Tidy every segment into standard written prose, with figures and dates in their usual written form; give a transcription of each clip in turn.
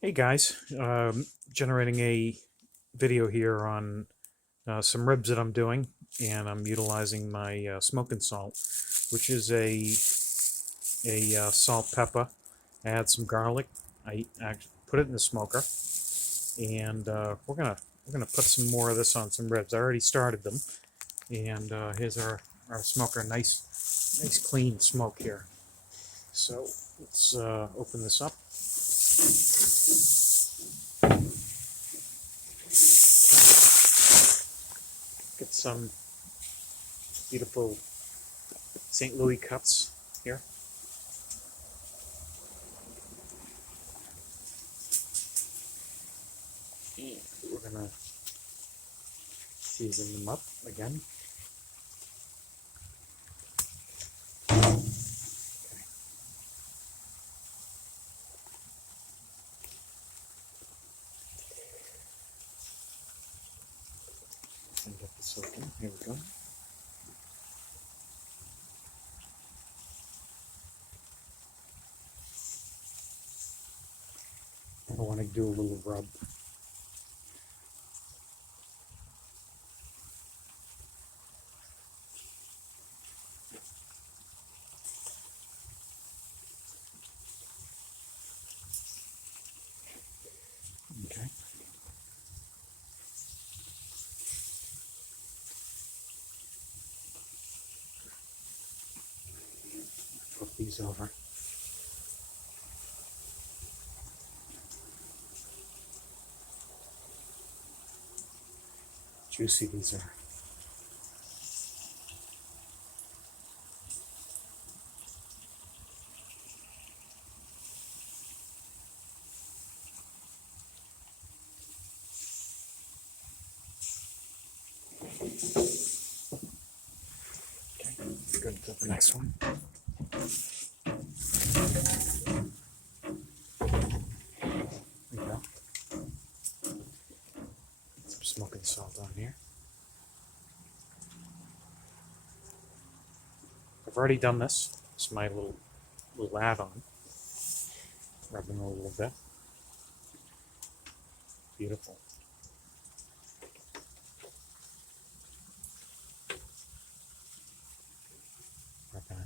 Hey guys, generating a video here on some ribs that I'm doing, and I'm utilizing my Smokin Salt, which is a salt pepper. I add some garlic. I actually put it in the smoker, and we're gonna put some more of this on some ribs. I already started them, and here's our smoker. Nice clean smoke here. So let's open this up. Get some beautiful St. Louis cuts here. And we're gonna season them up again. Okay. And get this open. Here we go. I want to do a little rub. Okay. Flip these over. Juicy these are. Okay, go to the next one. There we go. Some smoking salt on here. I've already done this. It's my little add-on. Rubbing a little bit. Beautiful. Okay.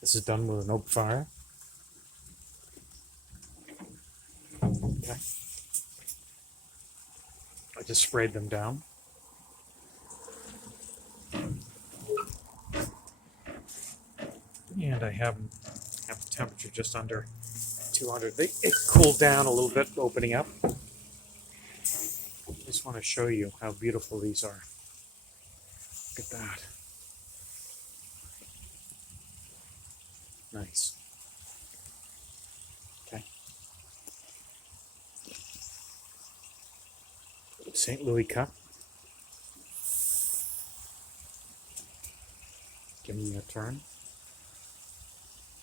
This is done with an oak fire. Okay. I just sprayed them down. And I have the temperature just under 200. It cooled down a little bit opening up. Just want to show you how beautiful these are. Look at that. Nice. Okay. St. Louis cup. Give me a turn.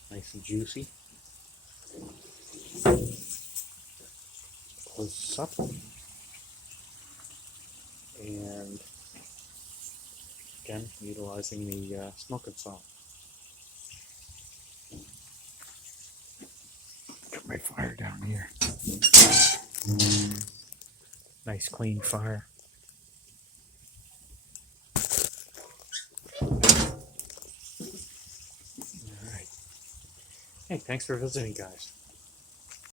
Nice and juicy. Close this up. And again, utilizing the Smokin Salt. Got my fire down here. Nice clean fire. All right. Hey, thanks for visiting, guys.